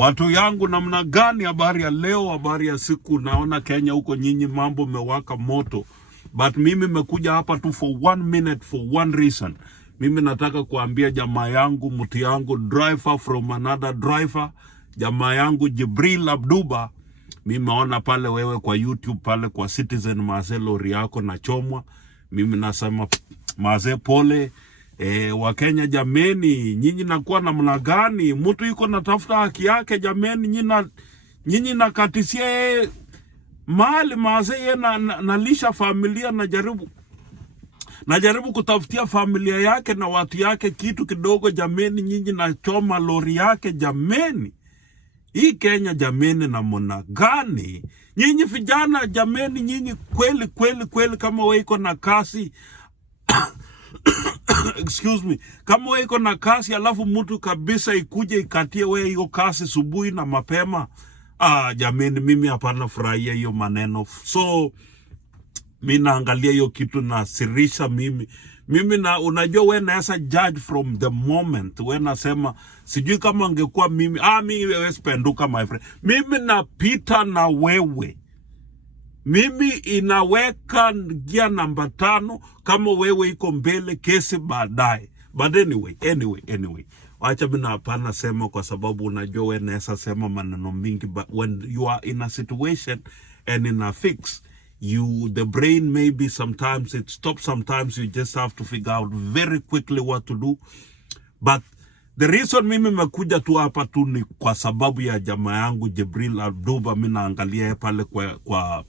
Watu yangu namna gani? Habari ya leo, habari ya siku. Naona Kenya huko nyinyi mambo mewaka moto. But mimi mekuja hapa tu for 1 minute for one reason. Mimi nataka kuambia jamaa yangu, mtu yangu, driver from another driver, jamaa yangu Jibril Abduba. Mimi naona pale wewe kwa YouTube pale kwa Citizen Maze lori yako na chomwa. Mimi nasema Maze pole. Wakenya jameni, nyinyi nakuwa namna gani? Mtu yuko natafuta haki yake jameni, nyinyi nakatisia mali Maze ye nalisha familia, najaribu kutafutia familia yake na watu yake kitu kidogo jameni, nyinyi nachoma lori yake jameni. Hii Kenya jameni namna gani? Nyinyi vijana jameni, nyinyi kweli kama wewe iko na kasi excuse me, kama wewe iko na kasi alafu mtu kabisa ikuje ikatie wewe hiyo kasi subuhi na mapema, jameni mimi hapana furahia hiyo maneno. So mimi naangalia hiyo kitu na sirisha mimi na unajua wewe naweza judge from the moment. Wewe nasema sijui kama angekuwa mimi wewe spenduka my friend. Mimi napita na wewe. Mimi inaweka gia namba 5 kama wewe iko mbele kesi baadaye. But anyway. Wacha mimi hapana sema kwa sababu unajua wewe naweza sema maneno mingi, but when you are in a situation and in a fix, the brain maybe sometimes it stops, sometimes you just have to figure out very quickly what to do. But the reason mimi mekuja tu hapa tu ni kwa sababu ya jamaa yangu Jibril Abduba. Mimi naangalia pale kwa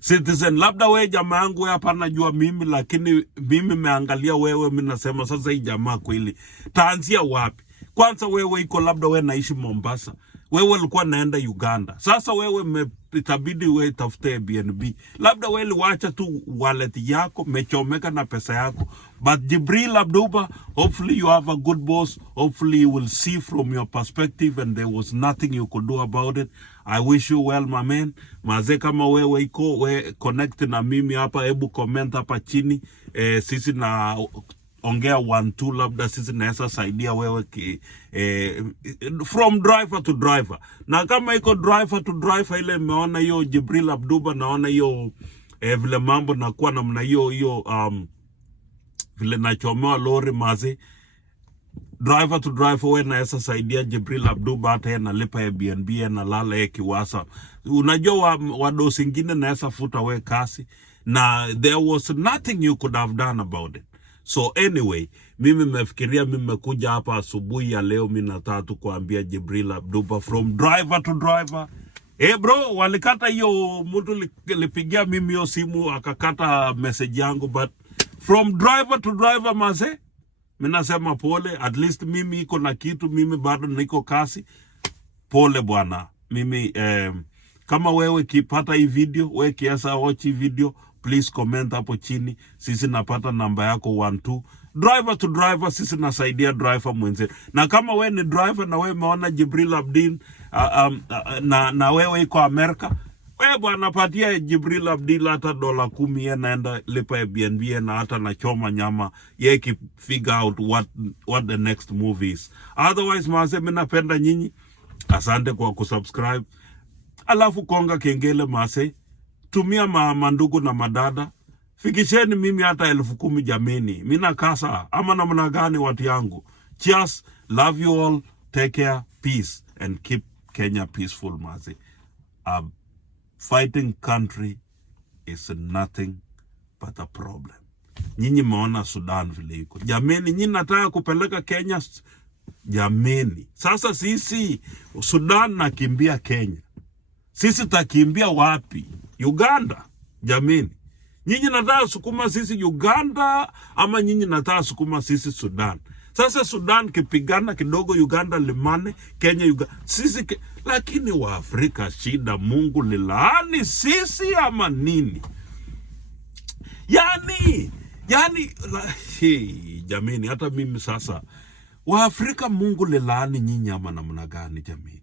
Citizen. Labda wewe jamaa yangu wewe hapa najua mimi, lakini mimi meangalia wewe, mimi nasema sasa hii jamaa kweli taanzia wapi? Kwanza wewe iko labda wewe naishi Mombasa, wewe ulikuwa naenda Uganda, sasa wewe itabidi wewe tafute Airbnb. Labda wewe liwacha tu wallet yako mechomeka na pesa yako. But Jibril Abduba, hopefully you have a good boss, hopefully you will see from your perspective and there was nothing you could do about it. I wish you well my man. Maze kama wewe iko we connect na mimi hapa, hebu comment hapa chini. Sisi na ongea 1-2 labda sisi naweza saidia wewe from driver to driver. Na kama iko driver to driver ile meona hiyo Jibril Abduba, naona hiyo vile mambo nakuwa namna hiyo vile nachomewa lori Maze, driver to driver wewe naweza saidia Jibril Abduba, hata yeye nalipa Airbnb na lala yake kiwasa. Unajua wadosi wengine naweza futa wewe kasi, na there was nothing you could have done about it. So anyway, mimi mefikiria mimi mekuja hapa asubuhi ya leo, mimi nataka tu kuambia Jibril Abduba from driver to driver. Bro, walikata hiyo mtu lipigia mimi hiyo simu akakata message yangu, but from driver to driver Maze, mimi nasema pole. At least mimi iko na kitu, mimi bado niko kasi. Pole bwana. Mimi kama wewe kipata hii video, wewe kiasa watch hii video, please comment hapo chini. Sisi napata namba yako 1-2. Driver to driver, sisi nasaidia driver mwenzetu. Na kama wewe ni driver na wewe umeona Jibril Abdin na wewe iko Amerika, wewe bwana patia Jibril Abdin hata $10 yeye naenda lipa Airbnb na hata na choma nyama yeye ki figure out what the next movie is. Otherwise Maze, mimi napenda nyinyi. Asante kwa kusubscribe. Alafu konga kengele Maze. Tumia mandugu na madada. Fikisheni mimi hata 10,000 jameni. Mimi nakasa ama namna gani watu yangu? Cheers. Love you all. Take care. Peace. And keep Kenya peaceful Maze. A fighting country is nothing but a problem. Nyinyi maona Sudan vile iko. Jameni, nyinyi nataka kupeleka Kenya jameni. Sasa sisi Sudan nakimbia Kenya. Sisi takimbia wapi? Uganda jameni. Nyinyi nataka sukuma sisi Uganda ama nyinyi nataka sukuma sisi Sudan? Sasa Sudan kipigana kidogo Uganda limane, Kenya Uganda. Sisi lakini wa Afrika shida Mungu lilaani sisi ama nini? Yani jameni, hata mimi sasa wa Afrika Mungu lilaani nyinyi ama namna gani jameni?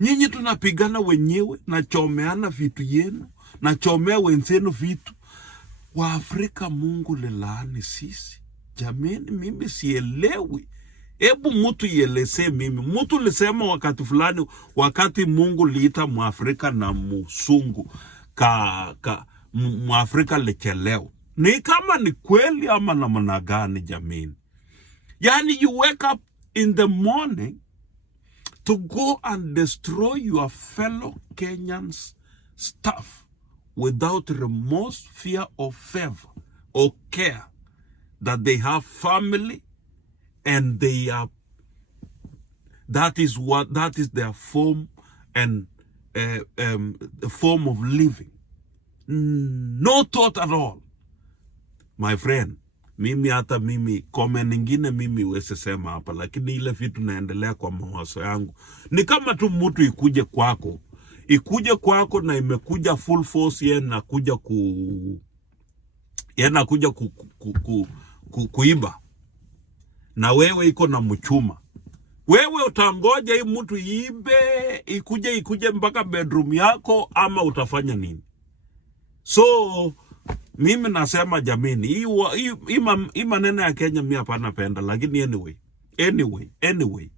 Nyinyi tunapigana wenyewe na chomeana vitu yenu na chomea wenzenu vitu. Wa Afrika Mungu lilaani sisi. Jameni, mimi sielewi. Ebu mtu yelese mimi. Mtu lisema wakati fulani, wakati Mungu liita Mwafrika na Musungu Mwafrika lecheleo. Ni kama ni kweli ama namna gani jamini? Yani you wake up in the morning to go and destroy your fellow Kenyans stuff without remorse, fear or favor or care that they have family and they are, that is their form and form of living. No thought at all. My friend, mimi hata mimi comment nyingine mimi wese sema hapa, lakini ile vitu naendelea kwa mawazo yangu ni kama tu mtu ikuje kwako na imekuja full force, yeye nakuja kuiba na wewe iko na mchuma. Wewe utangoja hii mtu ibe ikuje mpaka bedroom yako ama utafanya nini? So mimi nasema jamini, hii maneno ya Kenya mimi hapana penda, lakini anyway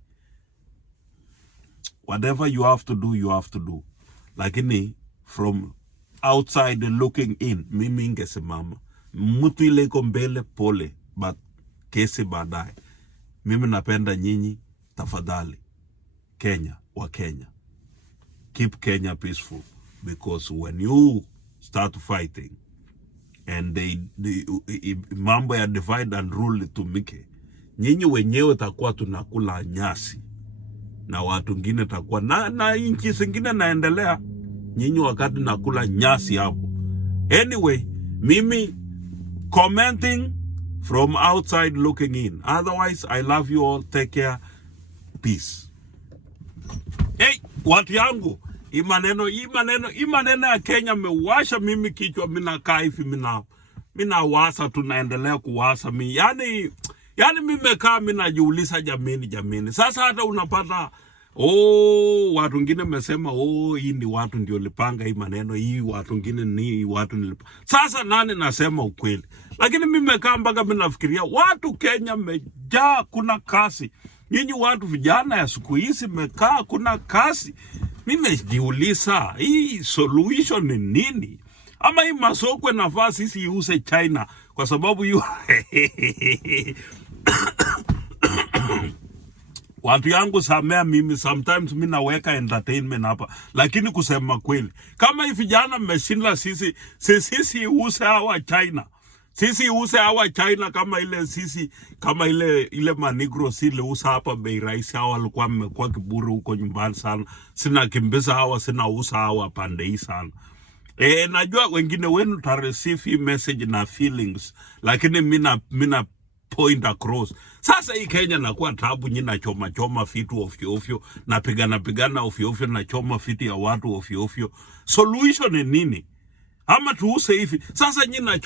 whatever you have to do. Lakini from outside looking in, mimi ingesimama mtu ile iko mbele pole, but kesi baadaye. Mimi napenda nyinyi, tafadhali Kenya wa Kenya, keep Kenya peaceful, because when you start fighting and mambo ya divide and rule itumike, nyinyi wenyewe takuwa tunakula nyasi na watu wengine takuwa na nchi zingine naendelea, nyinyi wakati nakula nyasi hapo. Anyway, mimi commenting from outside looking in. Otherwise, I love you all. Take care. Peace. Hey, watu yangu, hii maneno ya Kenya mewasha mimi kichwa. Mina kaifi, mina wasa, tunaendelea kuwasa mimi. Yani mimi kaa mina jiuliza jamini. Sasa hata unapata watu wengine mesema hii ni watu ndio lipanga hii maneno, hii watu wengine ni watu nilipanga. Sasa nani nasema ukweli? Lakini mimi mekaa mpaka mimi nafikiria watu Kenya mejaa, kuna kasi. Nyinyi watu vijana ya siku hizi mekaa kuna kasi. Mimi mejiuliza hii solution ni nini? Ama hii masokwe nafasi sisi iuse China kwa sababu watu yangu samea mimi, sometimes mimi naweka entertainment hapa, lakini kusema kweli, kama hivi vijana mmeshinda sisi use hawa China. Sisi use hawa China kama ile manigro sile usa hapa bei rahisi. Hawa walikuwa mmekuwa kiburi huko nyumbani sana. Sina kimbiza hawa, sina usa hawa pande hii sana. Najua wengine wenu ta receive message na feelings, lakini mina point across. Sasa hii Kenya nakuwa tabu, nyina choma fitu ofyo, napigana ofyo, na choma fitu ya watu ofyo. Solution ni nini? Ama tuuse hivi. Sasa nyina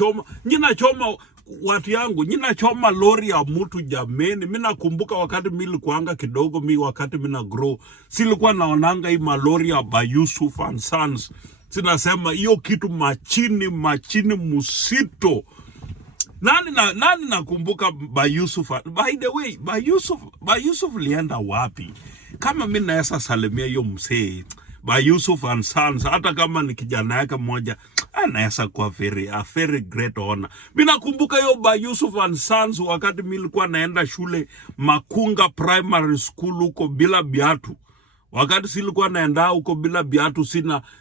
choma watu yangu, nyina choma lori ya mtu jameni. Mina kumbuka wakati mili kuanga kidogo, wakati mina grow, silikuwa naonanga hii malori ya Yusuf and Sons. Sinasema hiyo kitu machini musito. Nani nakumbuka Yusuf? By the way, Yusuf lienda wapi? Kama mimi naesa salimia hiyo msee Yusuf and Sons, hata kama ni kijana yake mmoja, anaesa kwa very great honor. Mimi nakumbuka hiyo Yusuf and Sons wakati mimi nilikuwa naenda shule Makunga Primary School huko bila biatu. Wakati silikuwa naenda huko bila biatu,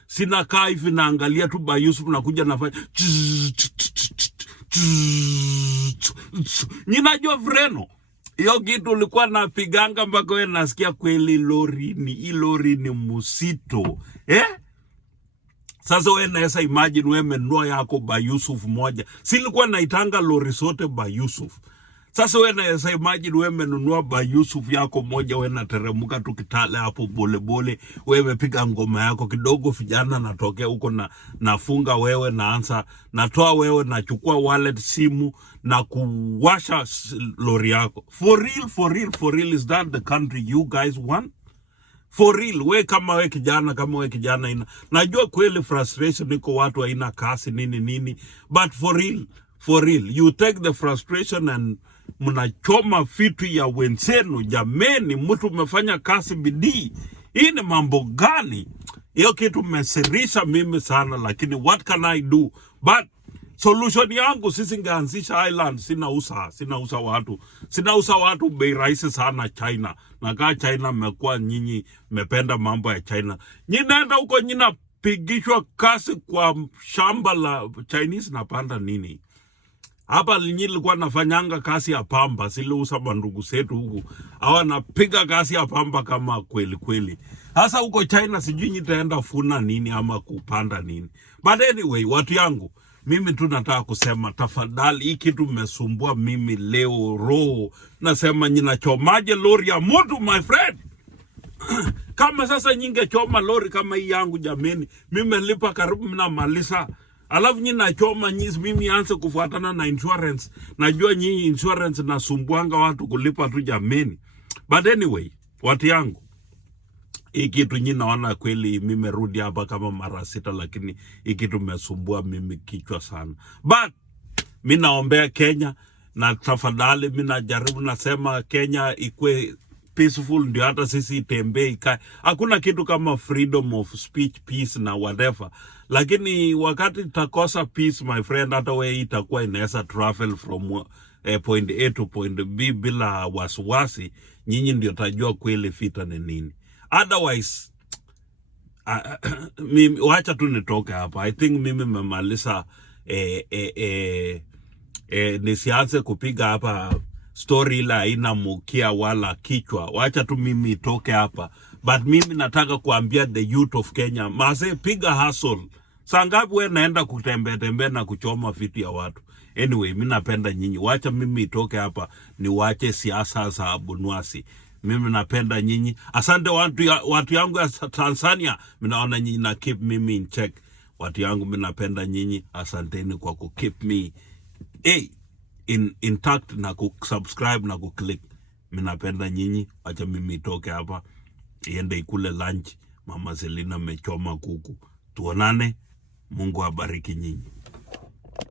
sina kaa hivi naangalia tu Yusuf nakuja nafanya ninajua vreno. Hiyo kitu ulikuwa napiganga mpaka wewe nasikia kweli lori ni musito. Sasa wewe naesa imagine wewe menua yako Yusuf moja. Silikuwa naitanga lori sote Yusuf. Sasa wewe naesa imagine wewe menunua Yusuf yako moja, wewe nateremuka tu Kitale hapo bole, wewe piga ngoma yako kidogo, vijana natokea huko nafunga wewe naanza, natoa wewe nachukua wallet, simu na kuwasha lori yako. For real, is that the country you guys want? For real, we kama we kijana ina. Najua kweli frustration iko, watu haina kasi nini, but for real, you take the frustration and mnachoma vitu ya wenzenu. Jameni, mtu umefanya kazi bidii. Hii ni mambo gani? Hiyo kitu mmesirisha mimi sana, lakini what can I do? But solution yangu sisi ngeanzisha island, sinauza watu bei rahisi sana China. Na kaa China mmekuwa nyinyi mmependa mambo ya China. Nyinaenda huko nyina pigishwa kazi kwa shamba la Chinese na panda nini? Hapa nilikuwa nafanyanga kazi ya pamba, siliuza bandugu zetu huku. Hawa napiga kazi ya pamba kama kweli kweli. Sasa huko China sijui nitaenda funa nini ama kupanda nini. But anyway, watu yangu, mimi tu nataka kusema tafadhali, hii kitu mmesumbua mimi leo roho. Nasema ninachomaje lori ya mtu, my friend? Kama sasa nyinge choma lori kama hii yangu jameni, mimi lipa karibu na malisa. Alafu nyina choma nyinyi, mimi anze kufuatana na insurance. Najua nyinyi insurance nasumbuanga watu kulipa tu jameni. But anyway, watu yangu, hii kitu nyinyi naona kweli mimi rudi hapa kama mara 6, lakini hii kitu mesumbua mimi kichwa sana. But mimi naombea Kenya, na tafadhali mimi najaribu nasema Kenya ikue peaceful, ndio hata sisi tembei. Hakuna kitu kama freedom of speech, peace na whatever. Lakini wakati takosa peace, my friend, hata wewe itakuwa inaweza travel from point A to point B bila wasiwasi. Nyinyi ndio tajua kweli vita ni nini. Otherwise, mimi wacha tu nitoke hapa. I think mimi memaliza nisianze kupiga hapa story ila haina mukia wala kichwa. Wacha tu mimi itoke hapa. But mimi nataka kuambia the youth of Kenya, mase piga hustle. Saa ngapi wewe naenda kutembea na kuchoma vitu ya watu? Anyway, mimi napenda nyinyi. Wacha mimi itoke hapa, ni wache siasa za abunwasi. Mimi napenda nyinyi. Asante watu yangu ya Tanzania. Mimi naona nyinyi na keep mimi in check. Watu yangu mimi napenda nyinyi. Asanteni kwa ku keep me intact na kusubscribe na kuclick. Mimi napenda nyinyi. Wacha mimi itoke hapa, iende ikule lunch. Mama Selina mechoma kuku. Tuonane. Mungu abariki nyinyi.